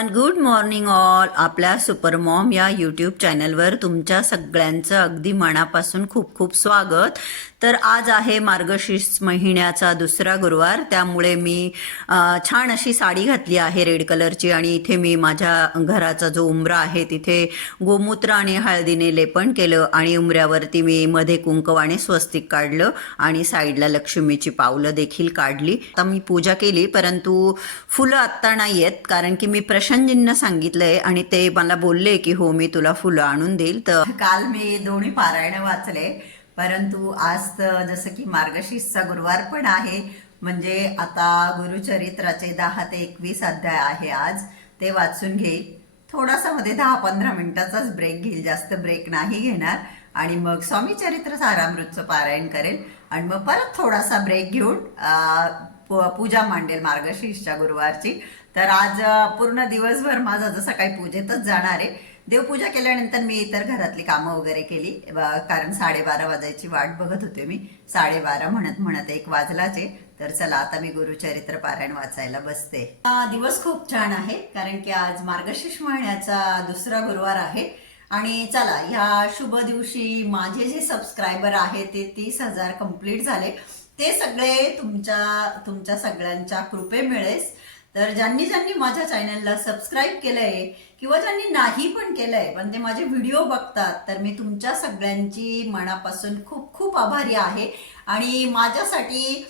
Everyone good morning all आपल्या supermom या YouTube चॅनलवर तुमच्या सगळ्यांचं अगदी मनापासून खूप खूप स्वागत. तर आज आहे मार्गशीर्ष महिन्याचा दुसरा गुरुवार. त्यामुळे मी छान अशी साडी घातली आहे रेड कलरची आणि इथे मी माझ्या घराचा जो उंबरा आहे तिथे गोमूत्र आणि हळदीने लेपन केलं आणि उंबऱ्यावरती मी मध्ये कुंकवाने स्वस्तिक काढलं आणि साईडला लक्ष्मीची पावलं देखील काढली. आता मी पूजा केली परंतु फुलं आत्ता नाही आहेत कारण की मी प्रशांतजींना सांगितलंय आणि ते मला बोलले की हो मी तुला फुलं आणून देईल. तर काल मी दोन्ही पारायण वाचले. परंतु आज तर जसं की मार्गशीर्षचा गुरुवार पण आहे म्हणजे आता गुरुचरित्राचे दहा ते एकवीस अध्याय आहे आज. ते वाचून घेईल थोडासा मध्ये दहा पंधरा मिनिटाचाच ब्रेक घेईल जास्त ब्रेक नाही घेणार. आणि मग स्वामी चरित्र सारामृतचं पारायण करेल. आणि मग परत थोडासा ब्रेक घेऊन पू- पूजा मांडेल मार्गशीर्षच्या गुरुवारची. तर आज पूर्ण दिवसभर माझा जसं काही पूजेतच जाणार आहे देवपूजा केल्यानंतर मी इतर घरातली कामं वगैरे केली. कारण साडेबारा वाजायची वाट बघत होते मी. साडेबारा म्हणत म्हणत एक वाजलाचे तर चला आता मी गुरुचरित्र पारायण वाचायला बसते. दिवस खूप छान आहे कारण की आज मार्गशीर्ष महिन्याचा दुसरा गुरुवार आहे. आणि चला ह्या शुभ दिवशी माझे जे सबस्क्रायबर आहे ते तीस हजार कंप्लीट झाले. ते सगळे तुमच्या तुमच्या सगळ्यांच्या कृपेमुळेच तर ज्यांनी ज्यांनी माझ्या चॅनलला सबस्क्राईब केलंय किंवा ज्यांनी नाही पण केलंय पण ते माझे व्हिडिओ बघतात तर मी तुमच्या सगळ्यांची मनापासून खूप खूप आभारी आहे. आणि माझ्यासाठी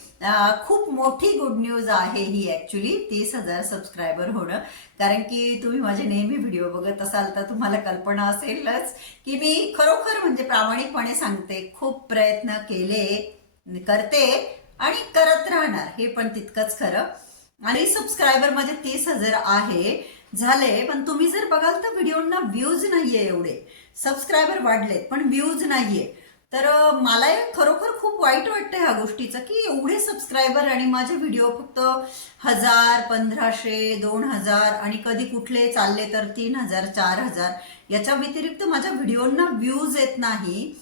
खूप मोठी गुड न्यूज आहे ही ॲक्च्युली तीस हजार सबस्क्रायबर होणं. कारण की तुम्ही माझे नेहमी व्हिडिओ बघत असाल तर तुम्हाला कल्पना असेलच की मी खरोखर म्हणजे प्रामाणिकपणे सांगते खूप प्रयत्न केले करते आणि करत राहणार हे पण तितकंच खरं. आणि सबस्क्रायबर माझे तीस हजार आहे. झाले पण तुम्ही जर बघाल तर व्हिडिओना व्ह्यूज नाहीये एवढे. सबस्क्रायबर वाढलेत पण व्ह्यूज नाहीये. तर मला खरोखर खूप वाईट वाटतं ह्या गोष्टीचं की एवढे सबस्क्रायबर आणि माझे व्हिडिओ फक्त हजार पंधराशे दोन हजार आणि कधी कुठले चालले तर तीन हजार चार हजार याच्या व्यतिरिक्त माझ्या व्हिडिओना व्ह्यूज येत नाही.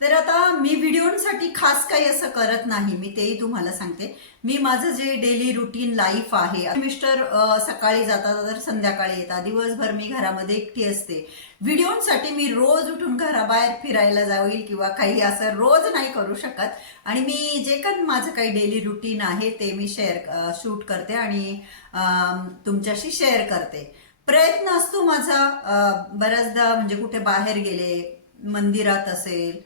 तर आता मी व्हिडिओसाठी खास काही असं करत नाही मी तेही तुम्हाला सांगते. मी माझं जे डेली रुटीन लाईफ आहे मिस्टर सकाळी जातात तर संध्याकाळी येतात. दिवसभर मी घरामध्ये एकटी असते. व्हिडिओसाठी मी रोज उठून घराबाहेर फिरायला जाईल किंवा काही असं रोज नाही करू शकत. आणि मी जे काही माझं काही डेली रुटीन आहे ते मी शेअर शूट करते आणि तुमच्याशी शेअर करते. प्रयत्न असतो माझा बऱ्याचदा म्हणजे कुठे बाहेर गेले मंदिरात असेल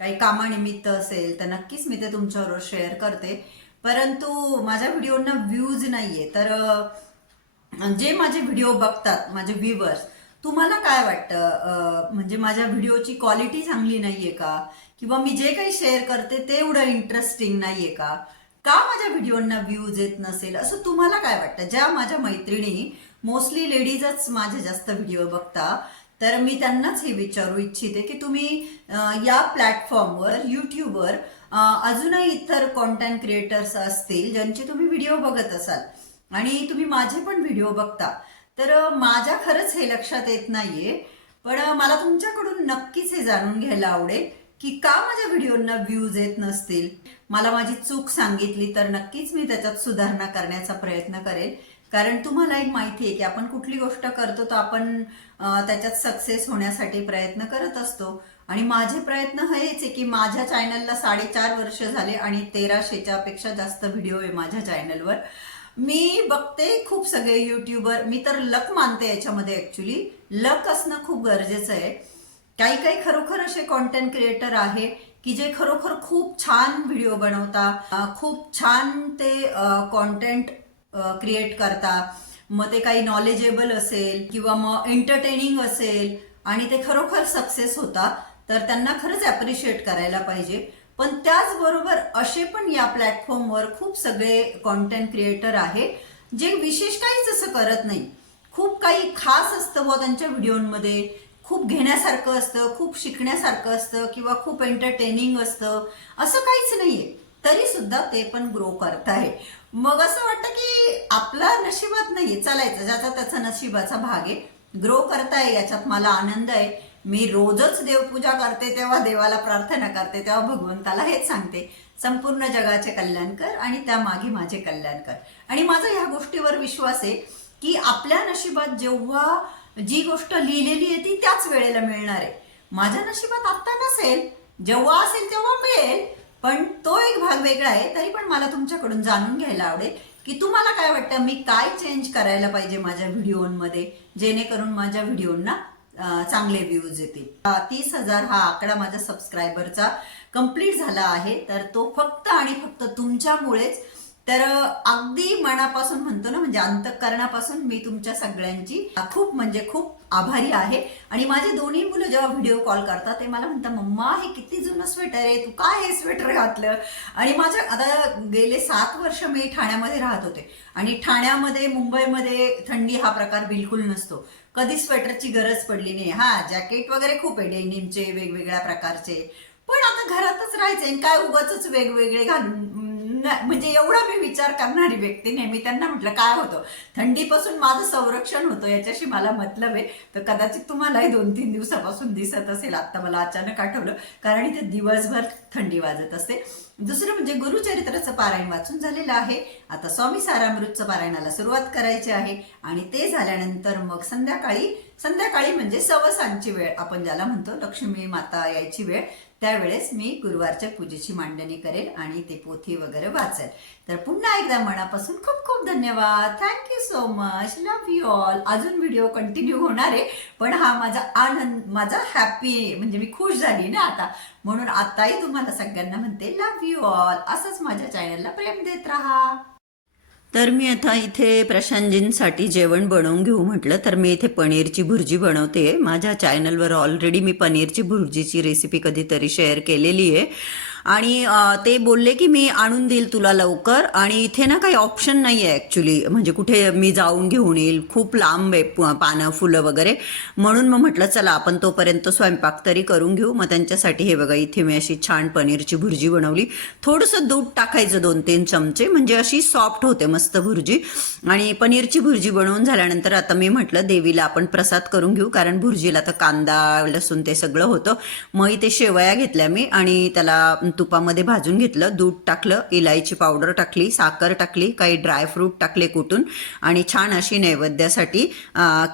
काही कामानिमित्त असेल तर नक्कीच मी ते तुमच्याबरोबर शेअर करते. परंतु माझ्या व्हिडिओना व्ह्यूज नाहीये. तर जे माझे व्हिडिओ बघतात माझे व्ह्युअर्स तुम्हाला काय वाटतं? म्हणजे माझ्या व्हिडिओची क्वालिटी चांगली नाहीये का? किंवा मी जे काही शेअर करते ते एवढं इंटरेस्टिंग नाहीये का? का माझ्या व्हिडिओना व्ह्यूज येत नसेल? असं तुम्हाला काय वाटतं? ज्या माझ्या मैत्रिणी मोस्टली लेडीजच माझे जास्त व्हिडिओ बघता तर मी त्यांनाच हे विचारू इच्छिते की तुम्ही या प्लॅटफॉर्मवर युट्यूबवर अजूनही इतर कॉन्टेंट क्रिएटर्स असतील ज्यांचे तुम्ही व्हिडिओ बघत असाल आणि तुम्ही माझे पण व्हिडिओ बघता तर माझ्या खरंच हे लक्षात येत नाहीये. पण मला तुमच्याकडून नक्कीच हे जाणून घ्यायला आवडेल की का माझ्या व्हिडिओना व्ह्यूज येत नसतील. मला माझी चूक सांगितली तर नक्कीच मी त्याच्यात सुधारणा करण्याचा प्रयत्न करेल. कारण तुम्हाला एक माहिती आहे की आपण कुठली गोष्ट करतो तर आपण त्याच्यात सक्सेस होण्यासाठी प्रयत्न करत असतो. आणि माझे प्रयत्न हेच आहे की माझ्या चॅनलला साडेचार वर्ष झाले आणि तेराशेच्या पेक्षा जास्त व्हिडिओ आहे माझ्या चॅनलवर मी बघते खूप सगळे युट्यूबर मी तर लक मानते याच्यामध्ये ऍक्च्युली लक असणं खूप गरजेचं आहे. काही काही खरोखर असे कॉन्टेंट क्रिएटर आहे की जे खरोखर खूप छान व्हिडिओ बनवता खूप छान ते कॉन्टेंट क्रिएट करता. मग ते काही नॉलेजेबल असेल किंवा मग एंटरटेनिंग असेल आणि ते खरोखर सक्सेस होता तर त्यांना खरंच ॲप्रिशिएट करायला पाहिजे. पण त्याचबरोबर असे पण या प्लॅटफॉर्मवर खूप सगळे कॉन्टेंट क्रिएटर आहे जे विशेष काहीच असं करत नाही. खूप काही खास असतं व त्यांच्या व्हिडिओमध्ये. खूप घेण्यासारखं असतं खूप शिकण्यासारखं असतं किंवा खूप एंटरटेनिंग असतं. असं काहीच नाहीये. तरी सुद्धा ते पण ग्रो करत आहे मग असं वाटतं की आपला नशिबात नाही चालायचं ज्याचा त्याचा नशिबाचा भाग आहे. ग्रो करताय याच्यात मला आनंद आहे. मी रोजच देवपूजा करते तेव्हा देवाला प्रार्थना करते तेव्हा भगवंताला हेच सांगते. संपूर्ण जगाचे कल्याण कर आणि त्यामागे माझे कल्याण कर. आणि माझा ह्या गोष्टीवर विश्वास आहे की आपल्या नशिबात जेव्हा जी गोष्ट लिहिलेली आहे ती त्याच वेळेला मिळणार आहे. माझ्या नशिबात आत्ता नसेल जेव्हा असेल तेव्हा मिळेल पण तो एक भाग वेगळा आहे तरी पण मला तुमच्याकडून जाणून घ्यायला आवडेल की तुम्हाला काय वाटतं मी काय चेंज करायला पाहिजे माझ्या व्हिडिओमध्ये जेणेकरून माझ्या व्हिडिओंना चांगले व्ह्यूज येतील. तीस हजार हा आकडा माझ्या सबस्क्रायबरचा कंप्लीट झाला आहे तर तो फक्त आणि फक्त तुमच्यामुळेच तर अगदी मनापासून म्हणतो ना म्हणजे अंतकरणापासून मी तुमच्या सगळ्यांची खूप म्हणजे खूप आभारी आहे. आणि माझे दोन्ही मुलं जेव्हा व्हिडिओ कॉल करतात ते मला म्हणतात मम्मा हे किती जुनं स्वेटर आहे तू काय हे स्वेटर घातलं? आणि माझ्या आता गेले सात वर्ष मी ठाण्यामध्ये राहत होते. आणि ठाण्यामध्ये मुंबईमध्ये थंडी हा प्रकार बिलकुल नसतो. कधी स्वेटरची गरज पडली नाही. हा जॅकेट वगैरे खूप आहे डेनिमचे वेगवेगळ्या प्रकारचे. पण आता घरातच राहायचे काय उगाच वेगवेगळे घालून म्हणजे एवढा मी विचार करणारी व्यक्ती नेहमी त्यांना म्हटलं काय होतं? थंडीपासून माझं संरक्षण होतं याच्याशी मला मतलब आहे. तर कदाचित तुम्हालाही दोन तीन दिवसापासून दिसत असेल. आता मला अचानक आठवलं कारण इथे दिवसभर थंडी वाजत असते. दुसरं म्हणजे गुरुचरित्राचं पारायण वाचून झालेलं आहे. आता स्वामी सारामृतचं पारायणाला सुरुवात करायची आहे. आणि ते झाल्यानंतर मग संध्याकाळी संध्याकाळी म्हणजे सवसांची वेळ आपण ज्याला म्हणतो लक्ष्मी माता यायची वेळ त्यावेळेस मी गुरुवारच्या पूजेची मांडणी करेल आणि ते पोथी वगैरे वाचेल. तर पुन्हा एकदा मनापासून खूप खूप धन्यवाद. Thank you so much love you all अजून व्हिडिओ कंटिन्यू होणार आहे पण हा माझा आनंद माझा हॅपी म्हणजे मी खुश झाली ना आता. म्हणून आताही तुम्हाला सगळ्यांना म्हणते लव्ह यू ऑल असंच माझ्या चॅनलला प्रेम देत राहा. तर मी आता इथे प्रशांतजींसाठी जेवण बनवून घेऊ म्हटलं. तर मी इथे पनीरची भुर्जी बनवते. माझ्या चॅनलवर ऑलरेडी मी पनीरची भुर्जीची रेसिपी कधीतरी शेअर केलेली आहे. आणि ते बोलले की मी आणून देईल तुला लवकर आणि इथे ना काही ऑप्शन नाही आहे ॲक्च्युली म्हणजे कुठे मी जाऊन घेऊन येईल. खूप लांब आहे प- पानं फुलं वगैरे. म्हणून मग म्हटलं चला आपण तोपर्यंत स्वयंपाक तरी करून घेऊ. मग त्यांच्यासाठी हे बघा इथे मी अशी छान पनीरची भुर्जी बनवली. थोडंसं दूध टाकायचं दोन तीन चमचे. म्हणजे अशी सॉफ्ट होते मस्त भुर्जी. आणि पनीरची भुर्जी बनवून झाल्यानंतर आता मी म्हटलं देवीला आपण प्रसाद करून घेऊ. कारण भुर्जीला तर कांदा लसूण ते सगळं होतं. मग इथे शेवया घेतल्या मी आणि त्याला तुपामध्ये भाजून घेतलं दूध टाकलं इलायची पावडर टाकली साखर टाकली काही ड्रायफ्रूट टाकले कुटून आणि छान अशी नैवेद्यासाठी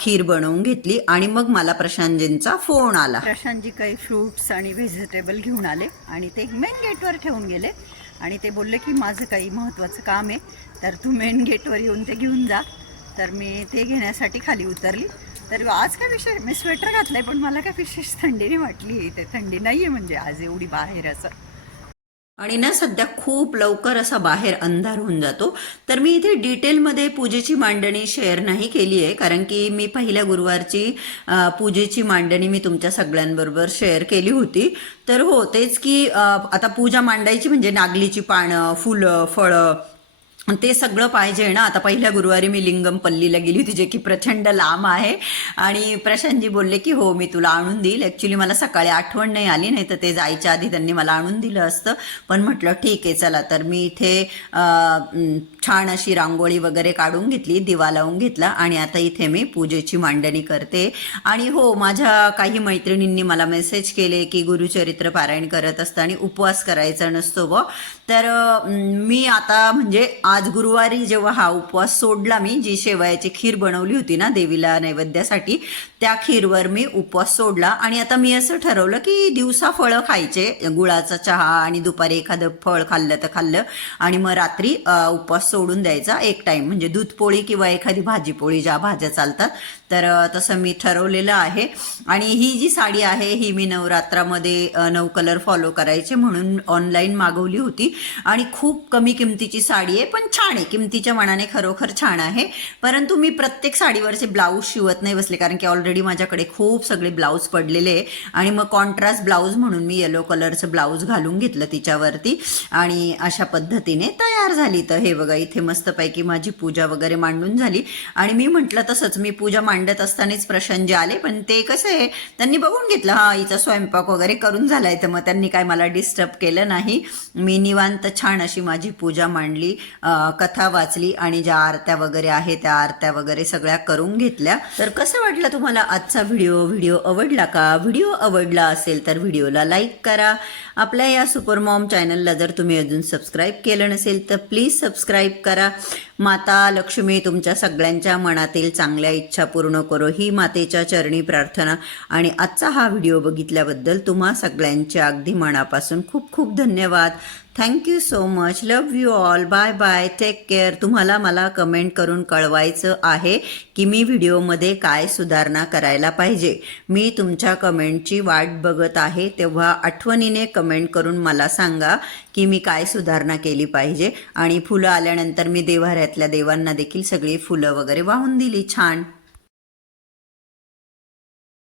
खीर बनवून घेतली आणि मग मला प्रशांतजींचा फोन आला. प्रशांतजी काही फ्रुट्स आणि व्हेजिटेबल घेऊन आले आणि ते मेन गेटवर ठेवून गेले आणि ते बोलले की माझं काही महत्त्वाचं काम आहे तर तू मेन गेटवर येऊन ते घेऊन जा. तर मी ते घेण्यासाठी खाली उतरली. तर आज काय विषय मी स्वेटर घातलं आहे पण मला काय विशेष थंडी नाही वाटली. ते थंडी नाही आहे म्हणजे आज एवढी बाहेर असं. आणि ना सध्या खूप लवकर असा बाहेर अंधार होऊन जातो. तर मी इथे डिटेलमध्ये पूजेची मांडणी शेअर नाही केली आहे कारण की मी पहिल्या गुरुवारची पूजेची मांडणी मी तुमच्या सगळ्यांबरोबर शेअर केली होती. तर हो तेच की आता पूजा मांडायची म्हणजे नागलीची पानं फुलं फळं ते सगळं पाहिजे ना. आता पहिल्या गुरुवारी मी लिंगम पल्लीला गेली होती जे की प्रचंड लांब आहे. आणि प्रशांतजी बोलले की हो मी तुला आणून देईल. ॲक्च्युली मला सकाळी आठवण नाही आली नाही तर ते जायच्या आधी त्यांनी मला आणून दिलं असतं. पण म्हटलं ठीक आहे चला. तर मी इथे छान अशी रांगोळी वगैरे काढून घेतली दिवा लावून घेतला. आणि आता इथे मी पूजेची मांडणी करते. आणि हो माझ्या काही मैत्रिणींनी मला मेसेज केले की गुरुचरित्र पारायण करत असताना उपवास करायचा नसतो व तर मी आता म्हणजे आज आज गुरुवारी जेव्हा हा उपवास सोडला मी जी शेवयाची खीर बनवली होती ना देवीला नैवेद्यासाठी त्या खीरवर मी उपवास सोडला. आणि आता मी असं ठरवलं की दिवसा फळं खायचे. गुळाचा चहा आणि दुपारी एखादं फळ खाल्लं तर खाल्लं. आणि मग रात्री उपवास सोडून द्यायचा एक टाइम म्हणजे दूध पोळी किंवा एखादी भाजी पोळी ज्या भाज्या चालतात. तर तसं मी ठरवलेलं आहे. आणि ही जी साडी आहे ही मी नवरात्रामध्ये नऊ कलर फॉलो करायचे म्हणून ऑनलाईन मागवली होती. आणि खूप कमी किमतीची साडी आहे पण छान आहे. किमतीच्या मनाने खरोखर छान आहे. परंतु मी प्रत्येक साडीवरचे ब्लाऊज शिवत नाही बसले. कारण की ऑलरेडी माझ्याकडे खूप सगळे ब्लाऊज पडलेले आणि मग कॉन्ट्रास्ट ब्लाऊज म्हणून मी येलो कलरचं ब्लाऊज घालून घेतलं तिच्यावरती. आणि अशा पद्धतीने तयार झाली. तर हे बघा इथे मस्तपैकी माझी पूजा वगैरे मांडून झाली. आणि मी म्हटलं तसंच मी पूजा मांडत असतानाच प्रशांतजी आले पण ते कसं आहे त्यांनी बघून घेतलं हा हिचा स्वयंपाक वगैरे करून झालाय. तर मग त्यांनी काय मला डिस्टर्ब केलं नाही. मी निवांत छान अशी माझी पूजा मांडली कथा वाचली आणि ज्या आरत्या वगैरे आहे त्या आरत्या वगैरे सगळ्या करून घेतल्या. तर कसं वाटलं तुम्हाला आजचा व्हिडिओ व्हिडिओ आवडला का? व्हिडिओ आवडला असेल तर व्हिडिओला लाईक करा. आपल्या या सुपरमॉम चॅनलला जर तुम्ही अजून सबस्क्राईब केलं नसेल तर प्लीज सबस्क्राईब करा. माता लक्ष्मी तुमच्या सगळ्यांच्या मनातील चांगल्या इच्छा पूर्ण करो. ही मातेच्या चरणी प्रार्थना. आणि आजचा हा व्हिडिओ बघितल्याबद्दल तुम्हा सगळ्यांच्या अगदी मनापासून खूप खूप धन्यवाद. Thank you so much love you all bye bye take care तुम्हाला मला कमेंट करून कळवायचं आहे की मी व्हिडिओमध्ये काय सुधारणा करायला पाहिजे. मी तुमच्या कमेंटची वाट बघत आहे. तेव्हा आठवणीने कमेंट करून मला सांगा की मी काय सुधारणा केली पाहिजे. आणि फुलं आल्यानंतर मी देवाऱ्यात देवाऱ्यातल्या देवांना देखील सगळी फुलं वगैरे वाहून दिली. छान.